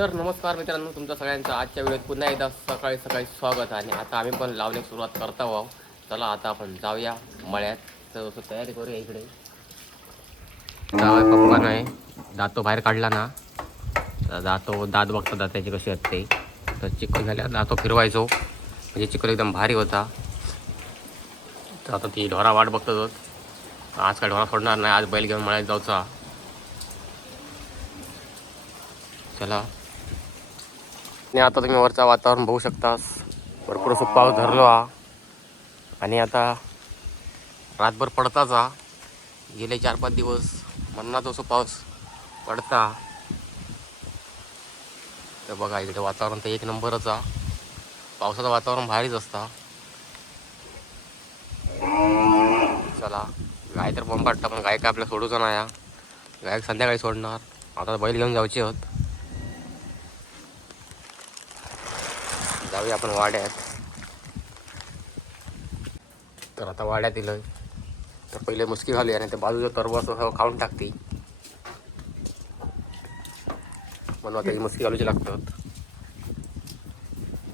तर नमस्कार मित्रांनो, तुमचं सगळ्यांचं आजच्या व्हिडिओत पुन्हा एकदा सकाळी सकाळी स्वागत. आणि आता आम्ही पण लावण्यास सुरुवात करता आहोत. चला आता आपण जाऊया मळ्यात. तर तयारी करूया. इकडे जाऊया. पप्पा नाही दातो बाहेर काढला ना, तर दात बघता दाताची कशी असते. तर चिखल झाल्या दातो फिरवायचो, म्हणजे चिखल एकदम भारी होता. तर आता ती ढोरा वाट बघतो. आज काय ढोरा सोडणार नाही, आज बैल घेऊन मळ्यात जाऊचा. चला. आणि आता तुम्ही वरचा वातावरण बघू शकता, भरपूर असं पाऊस धरलो हा. आणि आता रातभर पडताच हा. गेले 4-5 दिवस म्हणणार असं पाऊस पडता. तर बघा इकडे वातावरण तर एक नंबरच हा. पावसाचं वातावरण भारीच असता. चला, गाय तर बंब वाटता, पण गाय काय आपल्या सोडूचा नाही हा. गाय संध्याकाळी सोडणार. आता बैल घेऊन जायचे आहोत. जाऊया आपण वाड्यात. तर आता वाड्यात येलोय. तर पहिले मुसकी घालूया, आणि ते बाजूचं तरवा असं खाऊन टाकते. म्हणून आता ही मुसकी घालूची लागतात.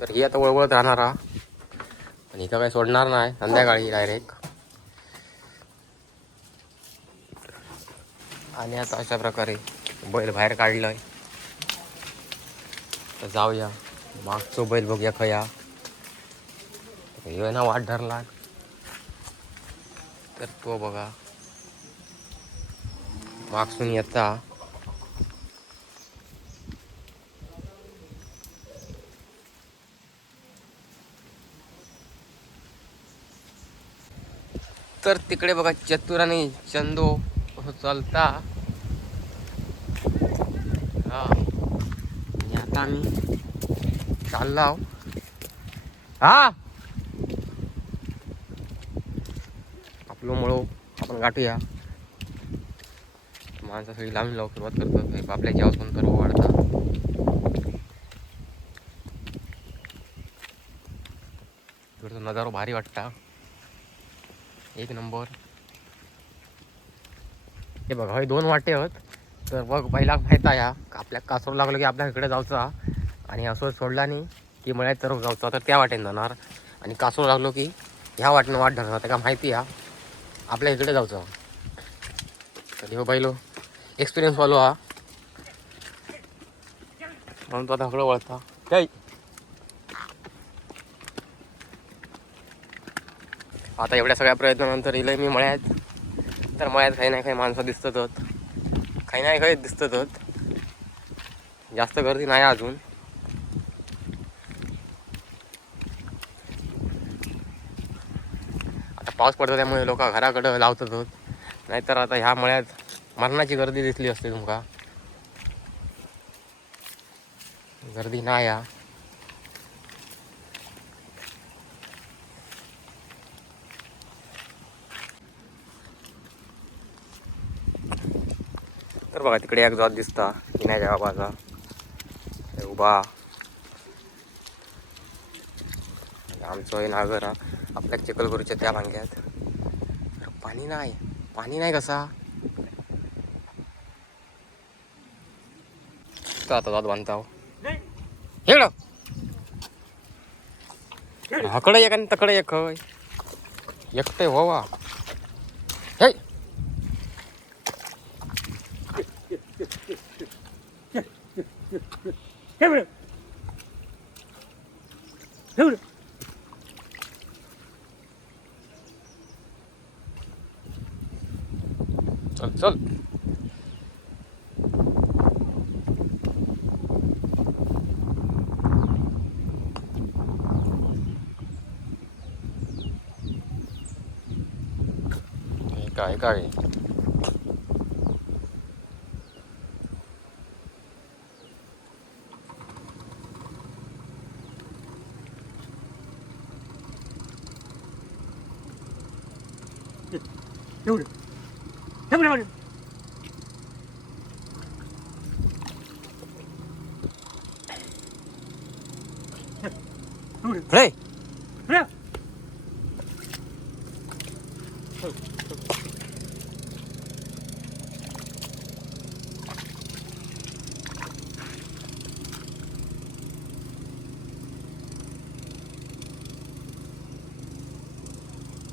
तर ही आता वळवळत राहणार हा. आणि इथं काही सोडणार नाही, संध्याकाळी डायरेक्ट. आणि आता अशा प्रकारे बैल बाहेर काढलंय. तर जाऊया मागचो बैल बघूया खया. हे ना वाट धरला. तर तो बघा मागसून येता. तर तिकडे बघा चतुर आणि चंदो चालता. हा, आणि आता आम्ही चाललो. हा, आपलं मळो आपण गाठूया. माणसं सगळी लांब लावून सुरुवात करतात. आपल्याची आवाज पण तर वाढता. इकडचा नजारा भारी वाटता, एक नंबर. हे बघा, हे 2 वाटे आहेत. तर बघ पहिला माहीत आहे आपल्या कासरू लागलो की आपल्या इकडे जायचा. आणि असं सोडला नाही की मळ्यात तर जायचा, तर त्या वाटेने जाणार. आणि कासरू लागलो की ह्या वाटेनं वाट धरणार. त्या का माहिती आहे आपल्या इकडे जायचं. तर हो बैलो एक्सपिरियन्स वालो हा, म्हणून तो आता सगळं वळता. काय आता एवढ्या सगळ्या प्रयत्नानंतर येईल मी मळ्यात. तर मळ्यात काही नाही काही माणसं दिसतात, काही नाही काही दिसतात. जास्त गर्दी नाही अजून. आता पाऊस पडतो त्यामुळे लोक घराकडं लावतात. नाहीतर आता ह्या मळ्यात मरणाची गर्दी दिसली असते तुमका. गर्दी नाही या. तर बघा तिकडे एक जात दिसता पिण्याच्या बाबाचा उभा. आमचं हे नागर आपल्या चिखलगुरूच्या त्या भांग्यात. पाणी नाही, पाणी नाही कसा. तर आता जात बांधता हेड हकडे एक आणि तकडे एक एकटे व्हावा. हे चल चल. काय काय रे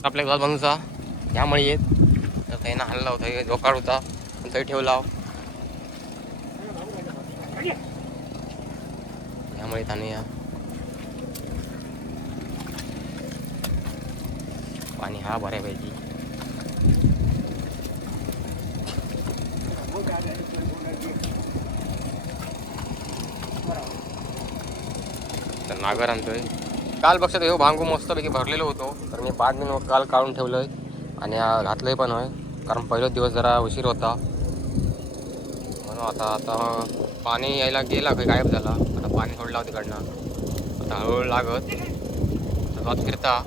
आपल्या घरात बनवूचा ह्यामुळे येत तर त्यांना आणला होता झोकाड होता थंय ठेवला ह्यामुळे त्याने पाणी हा बऱ्यापैकी तर नागर आणतोय काल बघतात हे भांगू मस्तपैकी भरलेलो होतो तर मी बाद मी काल काढून ठेवलोय आणि घातलंय पण होय कारण पहिलाच दिवस जरा उशीर होता म्हणून आता पाणी यायला गेला काही गायब झाला आता पाणी सोडला तिकडनं आता हळूहळू लागत तर फिरता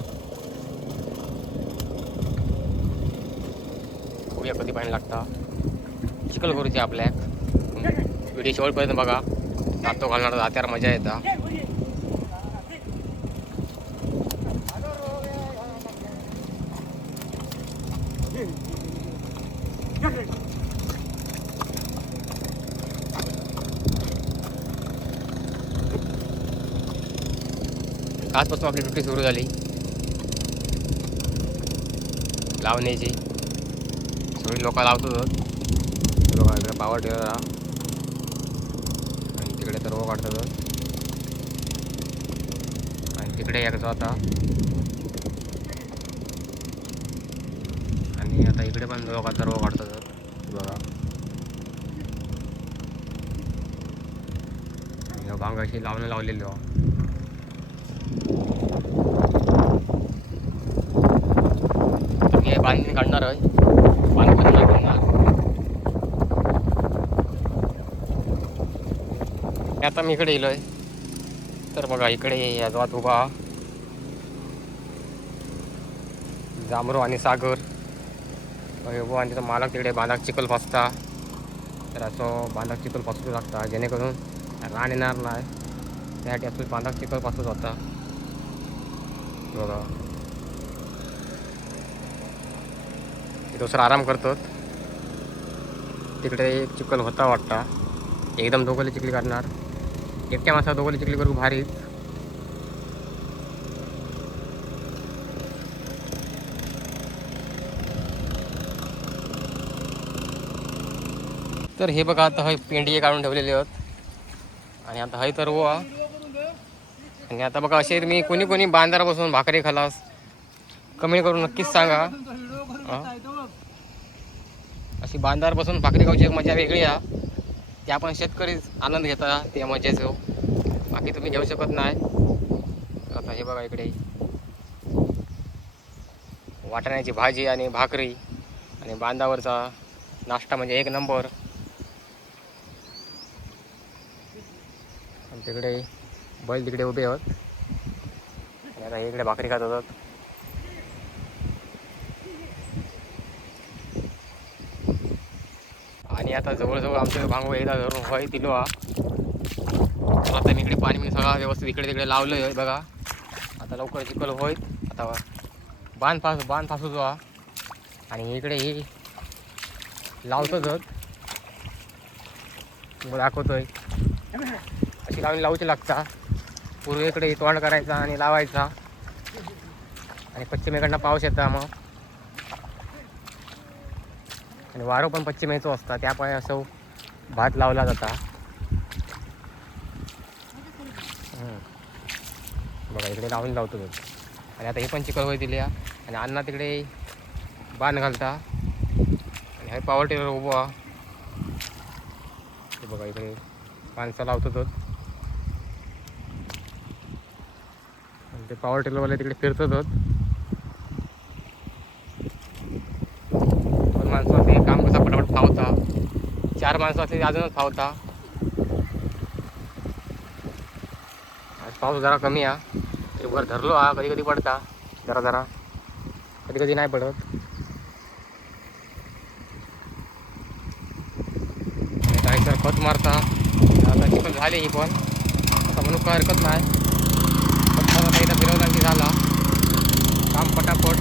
बघूया कधी पाणी लागता चिखल करूची आपल्या व्हिडिओ शेवटपर्यंत बघा जातो घालणार जात्यावर मजा येता आजपासून आपली ड्युटी सुरू झाली लावण्याची सगळी लोक लावतो बघा इकडे पावर टिलर आणि तिकडे तर रोग काढतात आणि तिकडे यायचं आता आणि आता इकडे पण लोकांचा रोग काढतात बघा भांगाशी लावणं लावलेली बांधणी काढणार आहे आता मी इकडे येलोय तर बघा इकडे या गावात उभा जांभरू आणि सागर उभा आणि तिथं मालक तिकडे बांधाक चिखल फासता तर असं बांधाक चिखल फासू लागता जेणेकरून रान येणार नाही त्यासाठी असं बांधाक चिखल फासूच होता बघा दुसरा आराम करतो तिकडे एक चिखल होता वाटता एकदम दोघांली चिखली काढणार एकट्या माणसा दोघांली चिखली करू भारी तर हे बघा आता हय पेंडी काढून ठेवलेले आहेत आणि आता हय तर वा आणि आता बघा असे तुम्ही कोणी बांधारा बसून भाकरी खालास कमी करून नक्कीच सांगा अशी बांधार बसून भाकरी खाऊची एक मजा वेगळी आहे ते आपण शेतकरीच आनंद घेता त्या मजेचो बाकी तुम्ही घेऊ शकत नाही आता हे बघा इकडे वाटाण्याची भाजी आणि भाकरी आणि बांधावरचा नाश्ता म्हणजे एक नंबर आणि तिकडे बैल तिकडे उभे आहोत आणि आता इकडे भाकरी खात होतात आणि आता जवळजवळ आमचं भांगो एकदा धरून होय दिलो आता मी इकडे पाणी सगळं व्यवस्थित इकडे तिकडे लावलं आहे बघा आता लवकर चिखल होईल आता बांध फासूचो आणि इकडे ही लावतोच दाखवतोय अशी लावूची लागता पूर्वेकडे तोंड करायचा आणि लावायचा आणि पश्चिमेकडनं पाऊस येता मग आणि वारो पण पश्चिमेचो असता त्यामुळे असं भात लावला जाता बघा इकडे लावतो आणि आता हे पण चिखल होई दिली आणि अण्णा तिकडे बांध घालता आणि हे पॉवर टिलर उभा ते बघा इकडे माणसं लावतो आणि ते पॉवर टिलरवाले तिकडे फिरतात पण माणसं ते काम कसं पटापट फावता 4 माणसं असते अजूनच फावता आज पाऊस जरा कमी आहे तरी वर धरलो कधी कधी पडता जरा कधी कधी नाही पडत काही सर खत मारता आता चिखल झाली ही पण आता म्हणून काय हरकत नाही खत एकदा फिरवला की झाला काम पटापट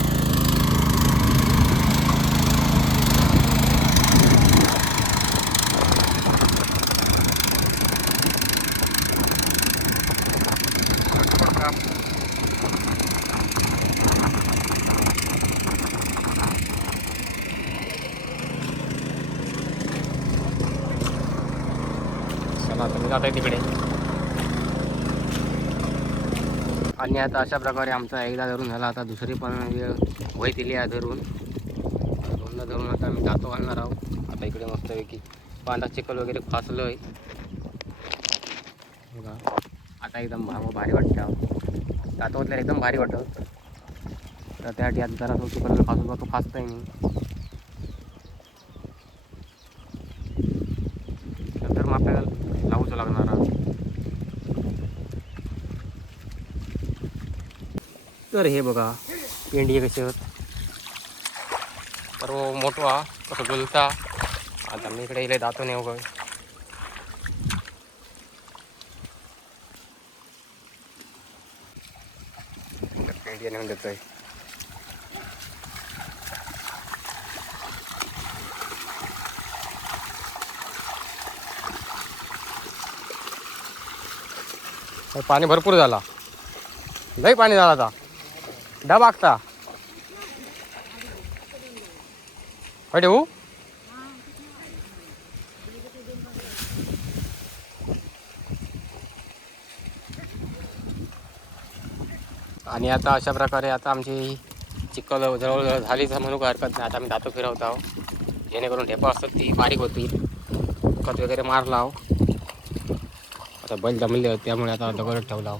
जात आहे तिकडे. आणि आता अशा प्रकारे आमचा एकदा धरून झाला. आता दुसरी पण वेळ वय दिली आहे धरून. दोनदा धरून आता आम्ही दातो घालणार आहोत. आता इकडे मस्तपैकी पांढरा चिखल वगैरे फासलं आहे बघा. आता एकदम भारी वाटतं आहोत. दातो घातल्यावर एकदम भारी वाटतं. तर त्यासाठी आता जरा तो चिखल फासून जातो, फासता आहे मी. नंतर मग आपल्याला लावूच लागणार आहे. तर हे बघा पेंडी कशी होत तर मोठा कसं गुलता. आता मी इकडे इले दातो नाही उगं. पेंडी नेऊन देतोय. पाणी भरपूर झाला. लई पाणी झाला. आता डब आखता अरे हो. आणि आता अशा प्रकारे आता आमची चिखल जवळजवळ झालीच म्हणून हरकत नाही. आता आम्ही दातो फिरवत आहोत जेणेकरून ढेपा असतात ती बारीक होती. खत वगैरे मारला आहो. आता बैल जमले होते त्यामुळे आता दगड ठेवला आहो.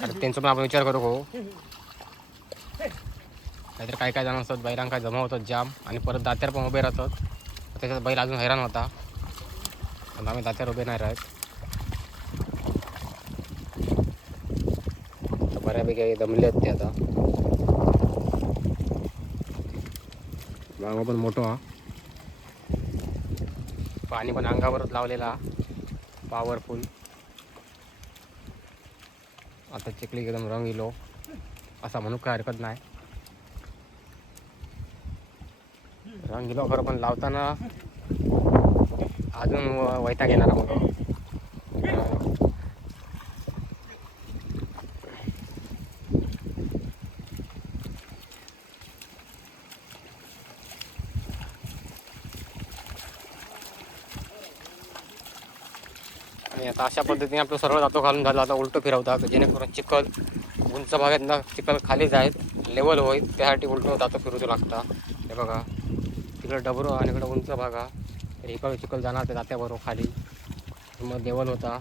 आता त्यांचा पण आपण विचार करू हो. नाहीतर काय काय जण असतात बैलांना काय जमा होतात जाम आणि परत दात्यावर पण उभे राहतात. त्याच्यात बैल अजून हैराण होता. पण आम्ही दात्यावर उभे नाही राहत. बऱ्यापैकी दमले आहेत ते. आता मागं पण मोठं हा. पाणी पण अंगावरच लावलेला पॉवरफुल. आता चिखली एकदम रंग इलो असा म्हणून काय हरकत नाही. रंग इलो खरं पण लावताना अजून वैताग येणार मग. आणि आता अशा पद्धतीने आपलं सरळ दातो घालून झालं. आता उलटं फिरवतात जेणेकरून चिखल उंच भागात ना चिखल खाली जाईल लेवल होईल त्यासाठी उलटं दातो फिरवतो लागता. हे बघा तिकडे डबरो आणि इकडे उंच भागा तर इकडे चिखल जाणार ते दात्याबरोबर खाली मग लेवल होता.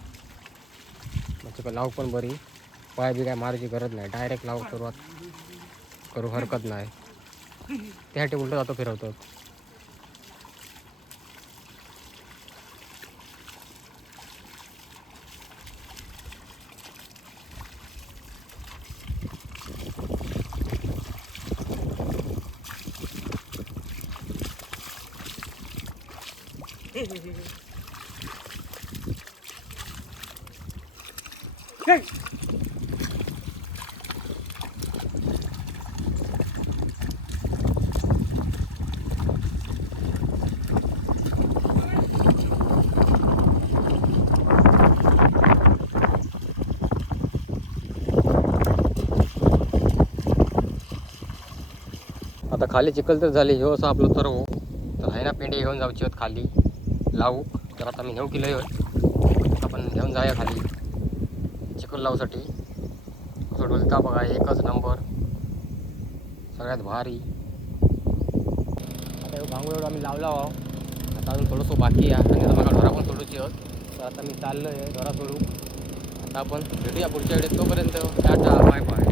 मग चिखल लावू पण बरी. पाय बी काय मारायची गरज नाही. डायरेक्ट लावू सुरुवात करू हरकत नाही. त्यासाठी उलटं दातो फिरवतो. आता खाली चिखल तर झाली. हो असं आपलं तर हो तर आहे ना पेंडी घेऊन जाऊची होत खाली लावू. तर आता मी नेऊ किलो होत आपण घेऊन जाऊया खाली चिखल लावूसाठी. असं डोलता बघा एकच नंबर सगळ्यात भारी. आता भांगू एवढं आम्ही लावला आहो. आता अजून थोडंसं बाकी आहे आणि आता मला ढोरा पण सोडूची होत. तर आता मी चाललो आहे ढोरा सोडू. आता आपण भेटूया पुढच्या वेळेस. तोपर्यंत टाटा बाय बाय.